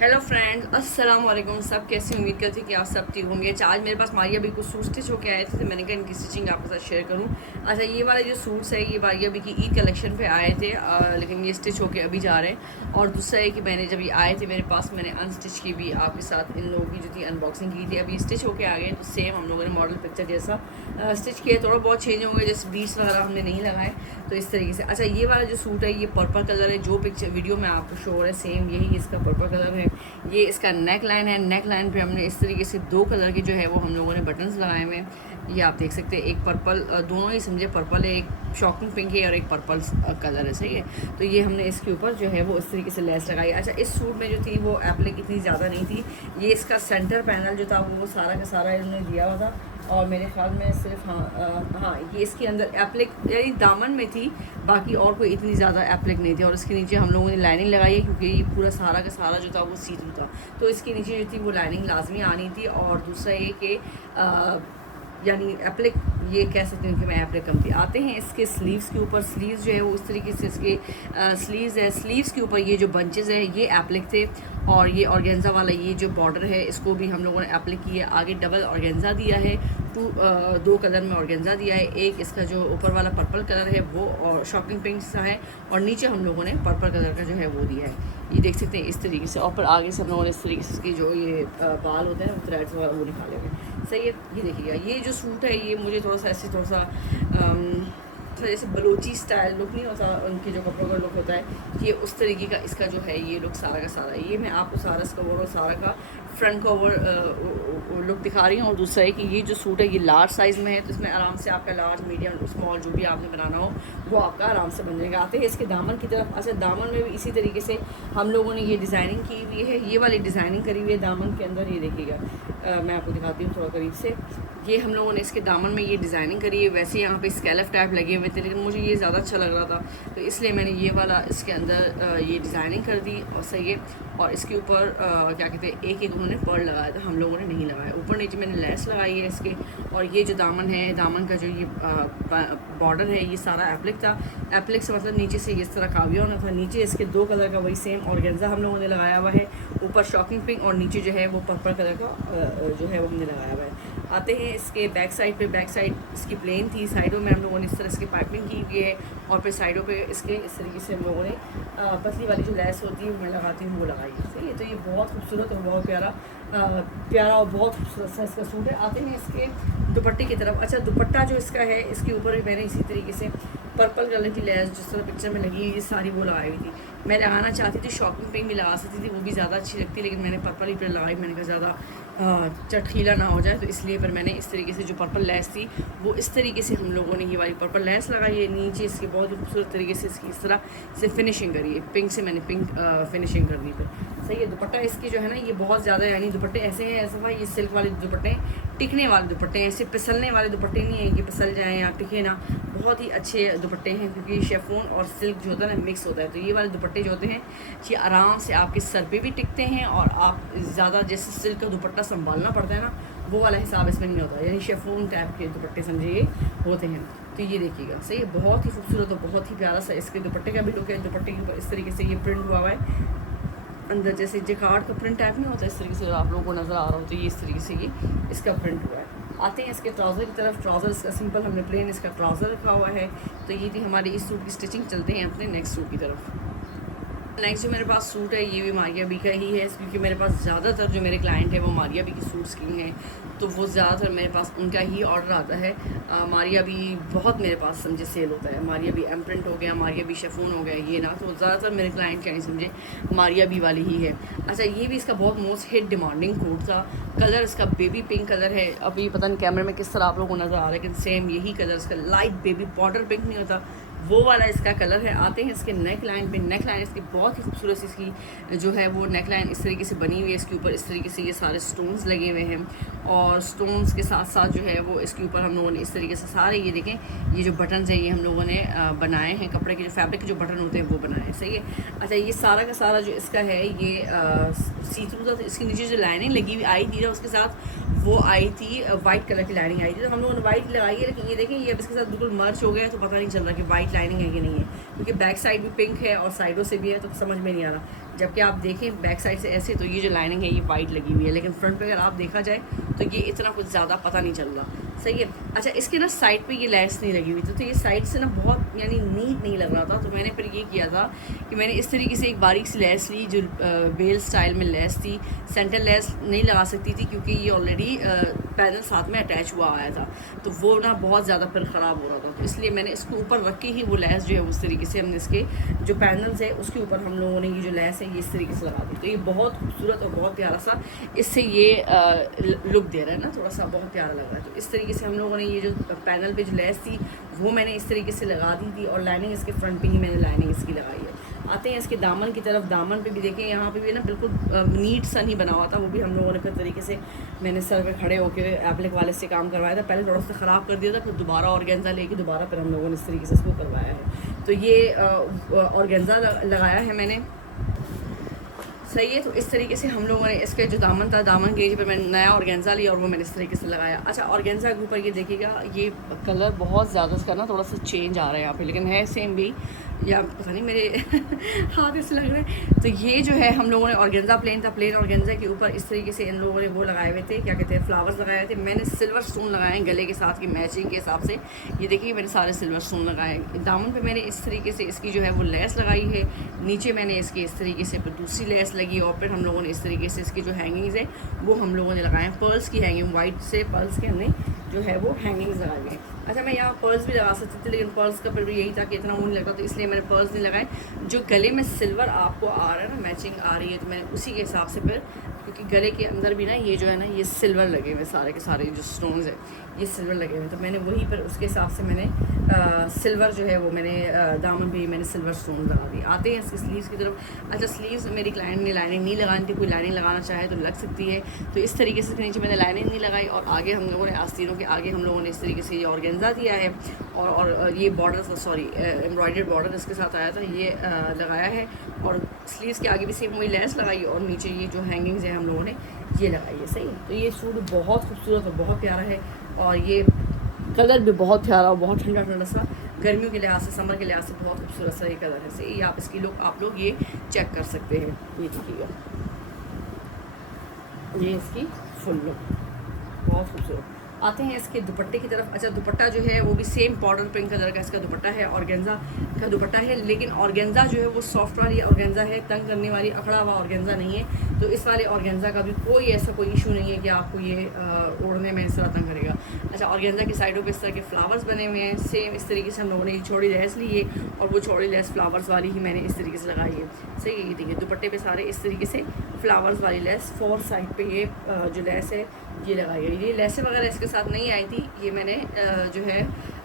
Hello friends, अस्सलाम वालेकुम। सब कैसे, उम्मीद करती हूँ कि आप सब ठीक होंगे। आज मेरे पास मारिया भी कुछ सूट स्टिच होके आए थे, तो मैंने कहा इनकी स्टिचिंग आपके साथ शेयर करूँ। अच्छा, ये वाले जो सूट्स है ये मारिया भी की ईद कलेक्शन पे आए थे, लेकिन ये स्टिच होके अभी जा रहे हैं। और दूसरा है कि मैंने जब ये आए थे मेरे पास, मैंने अनस्टिच की भी आपके साथ इन लोगों की जो थी अनबॉक्सिंग की थी। अभी स्टिच होके आ गए, तो सेम हम लोगों ने मॉडल पिक्चर जैसा स्टिच किया। थोड़ा बहुत चेंज होंगे, जैसे बीट्स वगैरह हमने नहीं लगाए, तो इस तरीके से। अच्छा, ये वाला जो सूट है ये पर्पल कलर है, जो पिक्चर वीडियो में आपको शो हो रहा है सेम यही इसका पर्पल कलर है। ये इसका नेक लाइन है। नेक लाइन पे हमने इस तरीके से दो कलर के जो है वो हम लोगों ने बटन्स लगाए हुए हैं। ये आप देख सकते हैं, एक पर्पल, दोनों ही समझे पर्पल है, एक शॉकिंग पिंक है और एक पर्पल कलर है, सही है। तो ये हमने इसके ऊपर जो है वो इस तरीके से लेस लगाई। अच्छा, इस सूट में जो थी वो एप्लिक इतनी ज़्यादा नहीं थी। ये इसका सेंटर पैनल जो था वो सारा का सारा इन्होंने दिया हुआ था, और मेरे ख्याल में सिर्फ हाँ ये इसके अंदर एप्लिक यानी दामन में थी, बाकी और कोई इतनी ज़्यादा एप्लिक नहीं थी। और इसके नीचे हम लोगों ने लाइनिंग लगाई है, क्योंकि ये पूरा सारा का सारा जो था वो सी थ्रू था, तो इसके नीचे जो थी वो लाइनिंग लाजमी आनी थी। और दूसरा ये कि यानी एप्लिक, ये कह सकते हैं कि मैं एप्लिक कम थी। आते हैं इसके स्लीव्स के ऊपर। स्लीव्स जो है वो इस तरीके से इसके स्लीव्स है। स्लीव्स के ऊपर ये जो बंचेस है ये एप्लिक थे, और ये ऑर्गेन्जा वाला ये जो बॉर्डर है इसको भी हम लोगों ने एप्लिक किया है। आगे डबल ऑर्गेन्जा दिया है, दो कलर में ऑर्गेन्जा दिया है। एक इसका जो ऊपर वाला पर्पल कलर है वो और शॉकिंग पिंक सा है, और नीचे हम लोगों ने पर्पल कलर का जो है वो दिया है। ये देख सकते हैं इस तरीके से। और फिर आगे से हम लोगों ने इस तरीके से इसकी जो ये बाल होते हैं थ्रेड्स वगैरह वो निकाले हुए, सही है। ये देखिएगा, ये जो सूट है ये मुझे थोड़ा सा ऐसे थोड़ा सा जैसे बलोची स्टाइल लुक नहीं होता, उनके जो कपड़ों का लुक होता है, ये उस तरीके का इसका जो है ये लुक सारा का सारा। ये मैं आपको सारा इसका ओवरऑल सारा का फ्रंट का ओवर लुक दिखा रही हूँ। और दूसरा है कि ये जो सूट है ये लार्ज साइज़ में है, तो इसमें आराम से आपका लार्ज, मीडियम, स्मॉल जो भी आपने बनाना हो वो आपका आराम से बन जाएगा। आते हैं इसके दामन की तरफ। अच्छा, दामन में भी इसी तरीके से हम लोगों ने ये डिज़ाइनिंग की हुई है, ये वाली डिज़ाइनिंग करी हुई है दामन के अंदर। ये देखिएगा, मैं आपको दिखाती हूँ थोड़ा करीब से। ये हम लोगों ने इसके दामन में ये डिज़ाइनिंग करी है। वैसे यहाँ पे स्कैलफ टाइप लगे हुए थे, लेकिन मुझे ये ज़्यादा अच्छा लग रहा था, तो इसलिए मैंने ये वाला इसके अंदर ये डिज़ाइनिंग कर दी, और सही है। और इसके ऊपर क्या कहते हैं, एक एक उन्होंने पर्ल लगाया था, हम लोगों ने नहीं लगाया। ऊपर नीचे मैंने लेस लगाई है इसके। और ये जो दामन है, दामन का जो ये बॉर्डर है ये सारा एप्लिक था। एप्लिक से मतलब नीचे से इस तरह काविया होना था। नीचे इसके दो कलर का वही सेम ऑर्गेन्जा हम लोगों ने लगाया हुआ है, ऊपर शॉकिंग पिंक, और नीचे जो है वो पर्पल कलर का जो है वो हमने लगाया हुआ है। आते हैं इसके बैक साइड पे। बैक साइड इसकी प्लेन थी, साइडों में हम लोगों ने इस तरह इसकी पाइपिंग की हुई है, और फिर साइडों पे इसके इस तरीके से हम लोगों ने पतली वाली जो लेस होती है वो मैं लगाती हूँ वो लगाई है, सही है। तो ये बहुत खूबसूरत और बहुत प्यारा प्यारा और बहुत खूबसूरत सा इसका सूट है। आते हैं इसके दुपट्टे की तरफ। अच्छा, दुपट्टा जो इसका है इसके ऊपर भी मैंने इसी तरीके से पर्पल कलर की लेस जिस तरह पिक्चर में लगी ये सारी वो लगाई हुई थी। मैं लगाना चाहती थी शॉकिंग पिंक भी लगा सकती थी, वो भी ज़्यादा अच्छी लगती, लेकिन मैंने पर्पल ही पर लगाई। मैंने कहा ज़्यादा चटखीला ना हो जाए, तो इसलिए पर मैंने इस तरीके से जो पर्पल लेस थी वो इस तरीके से हम लोगों ने ये वाली पर्पल लेस लगाई है। नीचे इसके बहुत ही खूबसूरत तरीके से इसकी इस तरह से फिनिशिंग करी है। पिंक से मैंने पिंक फिनिशिंग कर दी, फिर सही है। दुपट्टा इसकी जो है ना ये बहुत ज़्यादा, यानी दुपट्टे ऐसे हैं, ऐसा भाई ये सिल्क वाले दुपट्टे, टिकने वाले दुपट्टे हैं, ऐसे फिसलने वाले दुपट्टे नहीं हैं कि फिसल जाएँ या टिके ना। बहुत ही अच्छे दुपट्टे हैं, क्योंकि शेफोन और सिल्क जो होता है ना मिक्स होता है, तो ये वाले दुपट्टे जो होते हैं ये आराम से आपके सर पे भी टिकते हैं, और आप ज़्यादा जैसे सिल्क का दुपट्टा संभालना पड़ता है ना वो वाला हिसाब इसमें नहीं होता, यानी शेफोन टाइप के दुपट्टे समझिए होते हैं। तो ये देखिएगा, सही है, बहुत ही खूबसूरत और बहुत ही प्यारा सा इसके दुपट्टे का भी लुक है। दुपट्टे के ऊपर इस तरीके से ये प्रिंट हुआ हुआ है, अंदर जैसे जिकार्ड का प्रिंट टाइप नहीं होता, इस तरीके से आप लोगों को नज़र आ रहा हो, तो ये इस तरीके से ये इसका प्रिंट हुआ है। आते हैं इसके ट्राउज़र की तरफ। ट्राउज़र इसका सिंपल, हमने प्लेन इसका ट्राउज़र रखा हुआ है। तो ये थी हमारी इस सूट की स्टिचिंग। चलते हैं अपने नेक्स्ट सूट की तरफ। नेक्स्ट जो मेरे पास सूट है ये भी मारिया बी का ही है, क्योंकि मेरे पास ज़्यादातर जो मेरे क्लाइंट हैं वो मारिया बी की सूट्स की हैं, तो वो ज़्यादातर मेरे पास उनका ही ऑर्डर आता है। मारिया बी बहुत मेरे पास समझे सेल होता है। मारिया बी एम प्रिंट हो गया, मारिया बी शेफोन हो गया, ये ना, तो ज़्यादातर मेरे क्लाइंट क्या नहीं समझे मारिया बी वाली ही है। अच्छा, ये भी इसका बहुत मोस्ट हिट डिमांडिंग कोट था। कलर इसका बेबी पिंक कलर है। अभी पता नहीं कैमरे में किस तरह आप लोगों को नज़र आ रहा है, लेकिन सेम यही कलर इसका, लाइट बेबी पाउडर पिंक नहीं होता वो वाला इसका कलर है। आते हैं इसके नेक लाइन पे। नेक लाइन इसकी बहुत ही खूबसूरत सी इसकी जो है वो नेक लाइन इस तरीके से बनी हुई है। इसके ऊपर इस तरीके से ये सारे स्टोन्स लगे हुए हैं, और स्टोन्स के साथ साथ जो है वो इसके ऊपर हम लोगों ने इस तरीके से सारे ये देखें ये जो बटन्स हैं ये हम लोगों ने बनाए हैं, कपड़े के जो फैब्रिक के जो बटन होते हैं वो बनाए हैं, सही है। अच्छा, ये सारा का सारा जो इसका है ये सी थ्रू था, तो इसके नीचे जो लाइनिंग लगी हुई आई थी ना उसके साथ वो आई थी वाइट कलर की लाइनिंग आई थी, तो हम लोगों ने वाइट लगाई है। लेकिन ये देखें ये अब इसके साथ बिल्कुल मर्च हो गया है, तो पता नहीं चल रहा कि वाइट लाइनिंग है कि नहीं है, क्योंकि बैक साइड भी पिंक है और साइडों से भी है, तो समझ में नहीं आ रहा। जबकि आप देखें बैक साइड से ऐसे तो ये जो लाइनिंग है ये वाइट लगी हुई है, लेकिन फ्रंट पे अगर आप देखा जाए तो ये इतना कुछ ज़्यादा पता नहीं चल रहा। सही है। अच्छा, इसके ना साइड पे ये लेस नहीं लगी हुई थी, तो ये साइड से ना बहुत यानी नीट नहीं लग रहा था। तो मैंने फिर ये किया था कि मैंने इस तरीके से एक बारीक सी लेस ली जो बेल स्टाइल में लेस थी। सेंटर लेस नहीं लगा सकती थी क्योंकि ये ऑलरेडी पैनल साथ में अटैच हुआ आया था, तो वो ना बहुत ज़्यादा फिर ख़राब हो रहा था। तो इसलिए मैंने इसको ऊपर रख के ही वो लेस जो है उस तरीके से हमने इसके जो पैनल्स है उसके ऊपर हम लोगों ने ये जो लेस है ये इस तरीके से लगा दी। तो ये बहुत खूबसूरत और बहुत प्यारा सा इससे ये लुक दे रहा है ना, थोड़ा सा बहुत प्यारा लग रहा है। तो इस तरीके से हम लोगों ने ये जो पैनल पे जो लेस थी वो मैंने इस तरीके से लगा दी थी, और लाइनिंग इसके फ्रंट पे ही मैंने लाइनिंग इसकी लगाई है। आते हैं इसके दामन की तरफ। दामन पे भी देखें, यहाँ पे भी ना बिल्कुल नीट सा नहीं बना हुआ था, वो भी हम लोगों ने फिर तरीके से मैंने सर पे खड़े होकर एप्लिक वाले से काम करवाया था। पहले थोड़ा सा ख़राब कर दिया था, फिर दोबारा ऑर्गेन्जा लेके दोबारा फिर हम लोगों ने इस तरीके से इसको करवाया है। तो ये ऑर्गेन्जा लगाया है मैंने, सही है। तो इस तरीके से हम लोगों ने इसके जो दामन था, दामन के पर मैंने नया ऑर्गेन्जा लिया और वो मैंने इस तरीके से लगाया। अच्छा, ऑर्गेन्जा के ऊपर ये देखिएगा, ये कलर बहुत ज़्यादा इसका ना थोड़ा सा चेंज आ रहा है यहाँ पे, लेकिन है सेम भी, या पता नहीं मेरे हाथ ऐसे लग रहे हैं। तो ये जो है हम लोगों ने ऑर्गेन्जा प्लेन था, प्लेन ऑर्गेन्जा के ऊपर इस तरीके से इन लोगों ने वो लगाए हुए थे, क्या कहते हैं, फ्लावर्स लगाए थे। मैंने सिल्वर स्टोन लगाए हैं गले के साथ की मैचिंग के हिसाब से। ये देखिए मैंने सारे सिल्वर स्टोन लगाए हैं। दामन पे मैंने इस तरीके से इसकी जो है वो लेस लगाई है, नीचे मैंने इसकी इस तरीके से फिर दूसरी लेस लगी, और फिर हम लोगों ने इस तरीके से इसकी जो हैंगिंग्स है वो हम लोगों ने लगाए हैं। पर्ल्स की हैंगिंग, वाइट से पर्ल्स के हमने जो है वो हैंगिंग्स लगाए हुए हैं। अच्छा, मैं यहाँ पर्ल्स भी लगा सकती थी, लेकिन पर्ल्स का फिर भी यही था कि इतना ऊन लगता, तो इसलिए मैंने पर्ल्स नहीं लगाए। जो गले में सिल्वर आपको आ रहा है ना, मैचिंग आ रही है, तो मैंने उसी के हिसाब से फिर, क्योंकि गले के अंदर भी ना ये जो है ना ये सिल्वर लगे हुए सारे के सारे जो स्टोन्स है ये सिल्वर लगे हुए, तो मैंने वही पर उसके हिसाब से मैंने सिल्वर जो है वो मैंने दामन भी मैंने सिल्वर स्टोन लगा दिए। आते हैं इसकी स्लीव्स की तरफ। अच्छा, स्लीव्स मेरी क्लाइंट ने लाइनिंग नहीं लगानी थी, कोई लाइनिंग लगाना चाहे तो लग सकती है। तो इस तरीके से नीचे मैंने लाइनिंग नहीं लगाई, और आगे हम लोगों ने आस्तीनों के आगे हम लोगों ने इस तरीके से ये ऑर्गेन्जा दिया है, और ये बॉर्डर, सॉरी एम्ब्रॉयडर्ड बॉर्डर इसके साथ आया था, ये लगाया है। और स्लीव्स के आगे भी सेम वही लेस लगाई, और नीचे ये जो हैंगिंग्स है हम लोगों ने ये लगाई है। सही है। तो ये सूट बहुत खूबसूरत और बहुत प्यारा है, और ये कलर भी बहुत प्यारा और बहुत ठंडा ठंडा सा, गर्मियों के लिहाज से, समर के लिहाज से बहुत खूबसूरत सा ये कलर है। सही, आप इसकी लुक आप लोग ये चेक कर सकते हैं। ये देखिएगा, ये इसकी फुल लुक बहुत खूबसूरत। आते हैं इसके दुपट्टे की तरफ। अच्छा, दुपट्टा जो है वो भी सेम पाउडर पिंक कलर का इसका दुपट्टा है, ऑर्गेन्जा का दुपट्टा है, लेकिन ऑर्गेन्जा जो है वो सॉफ्ट वाली ऑर्गेन्जा है, तंग करने वाली अखड़ा हुआ ऑर्गेन्जा नहीं है। तो इस वाले ऑर्गेन्जा का भी कोई ऐसा कोई इशू नहीं है कि आपको ये ओढ़ने में इस तरह तंग करेगा। अच्छा, ऑर्गेन्जा की साइडों पे इस तरह के फ्लावर्स बने हुए हैं, सेम इस तरीके से हम लोगों ने ये चौड़ी लेस ली है, और वो चौड़ी लेस फ्लावर्स वाली ही मैंने इस तरीके से लगाई है। सही है। ये देखिए दुपट्टे पे सारे इस तरीके से फ्लावर्स वाली लेस, 4 साइड पे ये जो लेस है ये लगाई है। ये लेसें वगैरह इसके साथ नहीं आई थी, ये मैंने जो है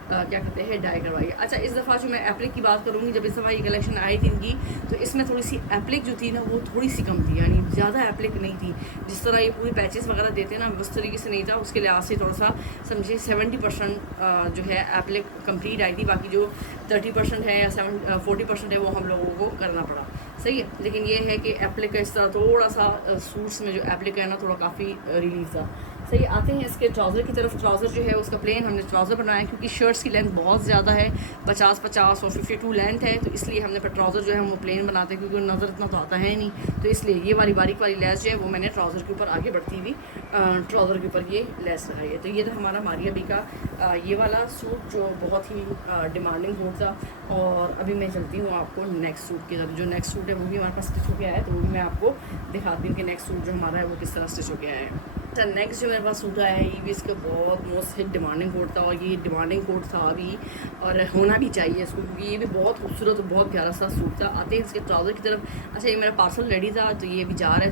क्या कहते हैं डाई करवाई। अच्छा, इस दफ़ा जो मैं एप्लिक की बात करूँगी, जब इस दफ़ा ये कलेक्शन आई थी इनकी, तो इसमें थोड़ी सी एप्लिक जो थी ना वो थोड़ी सी कम थी, यानी ज़्यादा एप्लिक नहीं थी। जिस तरह ये पूरी पैचेस वगैरह देते हैं ना उस तरीके से नहीं था, उसके लिहाज से थोड़ा सा समझिए 70% जो है एप्लिक कंप्लीट आई थी, बाकी जो 30% है या 40% है वो हम लोगों को करना पड़ा। सही है। लेकिन ये है कि एप्लिक का इस तरह थोड़ा सा सूट्स में जो एप्लिक है ना थोड़ा काफ़ी रिलीफ था। सही। आते हैं इसके ट्राउज़र की तरफ। ट्राउज़र जो है उसका प्लेन हमने ट्राउज़र बनाया है, क्योंकि शर्ट्स की लेंथ बहुत ज़्यादा है, 50-50 और 52 लेंथ है, तो इसलिए हमने फिर ट्राउज़र जो है वो प्लेन बनाते हैं, क्योंकि नज़र इतना तो आता है नहीं, तो इसलिए ये वाली बारीक वाली लेस जो है वो मैंने ट्राउज़र के ऊपर आगे बढ़ती हुई ट्राउज़र के ऊपर ये लेस लगाई है। तो ये था हमारा मारिया बी का ये वाला सूट जो बहुत ही डिमांडिंग सूट था। और अभी मैं चलती हूँ आपको नेक्स्ट सूट की तरफ। जो नेक्स्ट सूट है वो भी हमारे पास स्टिच हो गया है, तो वो भी मैं आपको दिखाती हूँ कि नेक्स्ट सूट जो हमारा है वो किस तरह स्टिच हो गया है। अच्छा, नेक्स्ट जो मेरे पास सूट आया है ये भी इसका बहुत मोस्ट हिट डिमांडिंग कोट था, और ये डिमांडिंग कोट था अभी, और होना भी चाहिए इसको, क्योंकि ये भी बहुत खूबसूरत और बहुत प्यारा सा सूट था। आते हैं इसके ट्राउज़र की तरफ। अच्छा, ये मेरा पार्सल रेडी था, तो ये भी जा रहा है,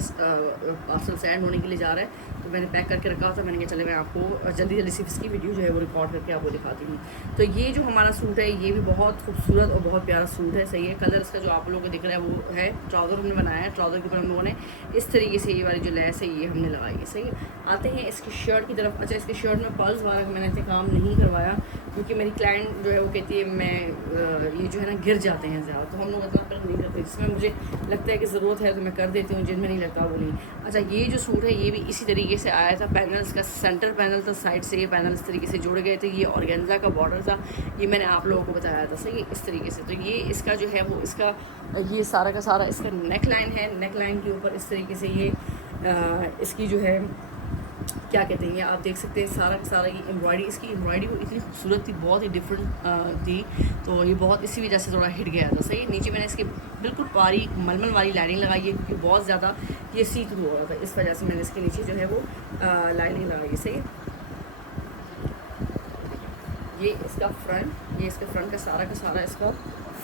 पार्सल सेंड होने के लिए जा रहा है, तो मैंने पैक करके रखा था। मैंने कहा चले मैं आपको जल्दी जल्दी से इसकी वीडियो जो है वो रिकॉर्ड करके आपको दिखाती हूँ। तो ये जो हमारा सूट है ये भी बहुत खूबसूरत और बहुत प्यारा सूट है। सही है। कलर इसका जो आप लोगों को दिख रहा है वो है, ट्राउज़र हमने बनाया है, ट्राउज़र के ऊपर हम लोगों ने इस तरीके से ये वाली जो लेस है ये हमने लगाई है। सही है। आते हैं इसकी शर्ट की तरफ। अच्छा, इसकी शर्ट में पर्ल्स वाला मैंने इतने काम नहीं करवाया, क्योंकि मेरी क्लाइंट जो है वो कहती है मैं ये जो है ना गिर जाते हैं ज़्यादा, तो हम लोग इतना पर नहीं करते। जिसमें मुझे लगता है कि ज़रूरत है तो मैं कर देती हूँ, जिनमें नहीं लगता वो नहीं। अच्छा, ये जो सूट है ये भी इसी तरीके से आया था। पैनल्स का सेंटर पैनल था, साइड से ये पैनल इस तरीके से जोड़े गए थे। ये ऑर्गेन्जा का बॉर्डर था, ये मैंने आप लोगों को बताया था सही इस तरीके से। तो ये इसका जो है वो इसका ये सारा का सारा इसका नेक लाइन है। नेक लाइन के ऊपर इस तरीके से ये इसकी जो है क्या कहते हैं, ये आप देख सकते हैं सारा का सारा ये एम्ब्रॉयडरी, इसकी एम्ब्रॉयडरी वो इतनी खूबसूरत थी, बहुत ही डिफरेंट थी। तो ये बहुत इसी वजह से थोड़ा हिट गया था सही। नीचे मैंने इसकी बिल्कुल बारीक मलमल वाली लाइनिंग लगाई है, क्योंकि बहुत ज़्यादा ये सी थ्रू हो रहा था, इस वजह से मैंने इसके नीचे जो है वो लाइनिंग लगाई है सही। ये इसका फ्रंट, ये इसके फ्रंट का सारा इसका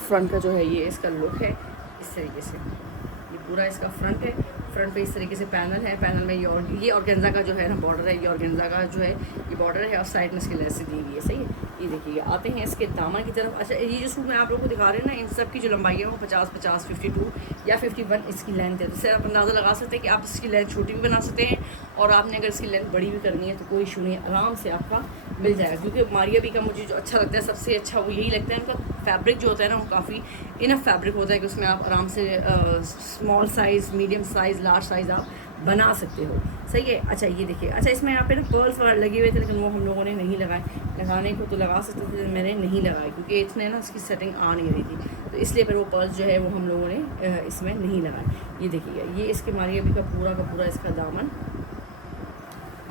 फ्रंट का जो है ये इसका लुक है इस तरीके से। ये पूरा इसका फ्रंट है। फ्रंट पे इस तरीके से पैनल है, पैनल में ये ऑर्गेन्जा का जो है ना बॉर्डर है, ये ऑर्गेन्जा का जो है ये बॉर्डर है और साइड में इसकी लेस दी हुई है सही है। ये देखिए आते हैं इसके दामन की तरफ। अच्छा, ये जो सूट मैं आप लोगों को दिखा रहे हैं ना, इन सब की जो लंबाई है वो 50-50, 52 या 51 इसकी लेंथ है। तो इससे आप अंदाज़ा लगा सकते हैं कि आप इसकी लेंथ छोटी भी बना सकते हैं, और आपने अगर इसकी लेंथ बड़ी भी करनी है तो कोई इशू नहीं, आराम से आपका मिल जाएगा। क्योंकि मारिया बी का मुझे जो अच्छा लगता है, सबसे अच्छा वो यही लगता है, उनका फैब्रिक जो होता है ना वो काफ़ी इनफ फैब्रिक होता है कि उसमें आप आराम से small size, medium size, large size आप बना सकते हो सही है। अच्छा, ये देखिए, अच्छा इसमें यहाँ पे ना पर्ल्स वगैरह लगे हुए थे, लेकिन वो हम लोगों ने नहीं लगाए। लगाने को तो लगा सकते थे, मैंने नहीं लगाए क्योंकि इसमें ना उसकी सेटिंग आ नहीं रही थी, तो इसलिए फिर वो पर्ल्स जो है वो हम लोगों ने इसमें नहीं लगाए। ये देखिए, ये इसके मारिया बी का पूरा इसका दामन।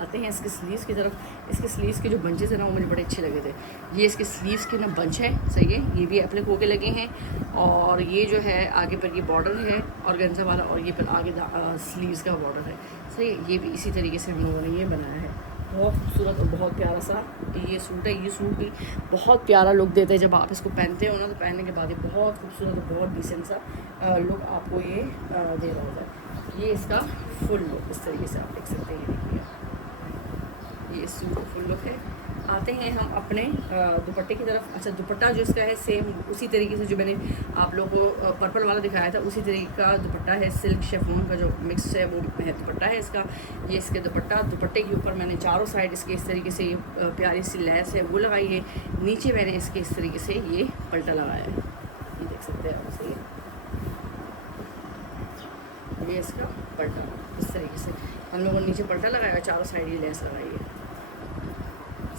आते हैं इसके स्लीव्स की तरफ। इसके स्लीव्स के जो बंचेस हैं ना वो मुझे बड़े अच्छे लगे थे। ये इसके स्लीव्स के ना बंच है सही है, ये भी एप्लिक होके लगे हैं, और ये जो है आगे पर ये बॉर्डर है ऑर्गेन्जा वाला, और ये पर आगे स्लीव्स का बॉर्डर है सही है। ये भी इसी तरीके से हम लोगों ने ये बनाया है। बहुत खूबसूरत और बहुत प्यारा सा ये सूट है। ये सूट भी बहुत प्यारा लुक देता है, जब आप इसको पहनते हो ना तो पहनने के बाद ये बहुत खूबसूरत और बहुत डिसेंट सा लुक आपको ये दे रहा होता है। ये इसका फुल लुक इस तरीके से आप देख सकते हैं, देखिए ये सूट फुल लुक है। आते हैं हम अपने दुपट्टे की तरफ। अच्छा, दुपट्टा जो इसका है सेम उसी तरीके से जो मैंने आप लोगों को पर्पल वाला दिखाया था उसी तरीके का दुपट्टा है। सिल्क शेफून का जो मिक्स है वो है दुपट्टा है इसका। ये इसके दुपट्टे के ऊपर मैंने चारों साइड इसके इस तरीके से ये प्यारी सी लैस है वो लगाई है। नीचे मैंने इसके इस तरीके से ये पल्टा लगाया है, ये देख सकते हैं आप सही। ये इसका पल्टा इस तरीके से हम लोगों ने नीचे पल्टा लगाया, चारों साइड ये लेस लगाई है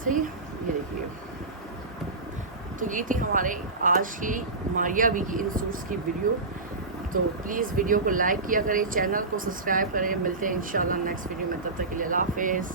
सही है। ये देखिए, तो ये थी हमारे आज की मारिया बी की इन सूट्स की वीडियो। तो प्लीज़ वीडियो को लाइक किया करें, चैनल को सब्सक्राइब करें। मिलते हैं इंशाल्लाह नेक्स्ट वीडियो में, तब तक के लिए अल्लाह हाफ़िज़।